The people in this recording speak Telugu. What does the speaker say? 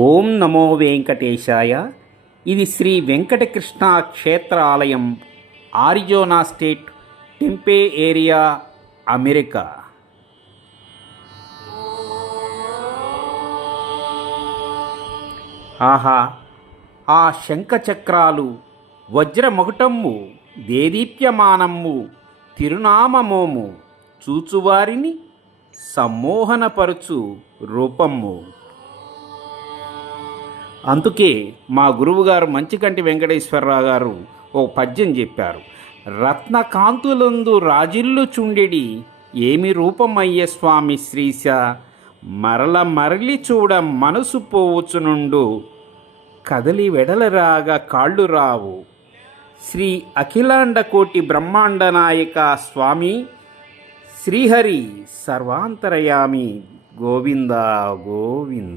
ఓం నమో వెంకటేశాయ. ఇది శ్రీ వెంకటకృష్ణ క్షేత్ర ఆలయం, Arizona state, Tempe area, America. ఆహా, ఆ శంఖచక్రాలు వజ్రమకుటమ్ము దేదీప్యమానమ్ము తిరునామమోము చూచువారిని సమ్మోహనపరుచు రూపమ్ము. అందుకే మా గురువుగారు మంచికంటి వెంకటేశ్వరరావు గారు ఓ పద్యం చెప్పారు. రత్నకాంతులందు రాజిల్లు చుండెడి ఏమి రూపమయ్య స్వామి శ్రీశ, మరల మరలి చూడ మనసు పోవచ్చునుండు కదలి వెడలరాగా కాళ్ళు రావు. శ్రీ అఖిలాండ కోటి బ్రహ్మాండ నాయక స్వామి శ్రీహరి సర్వాంతరయామి. గోవింద గోవింద.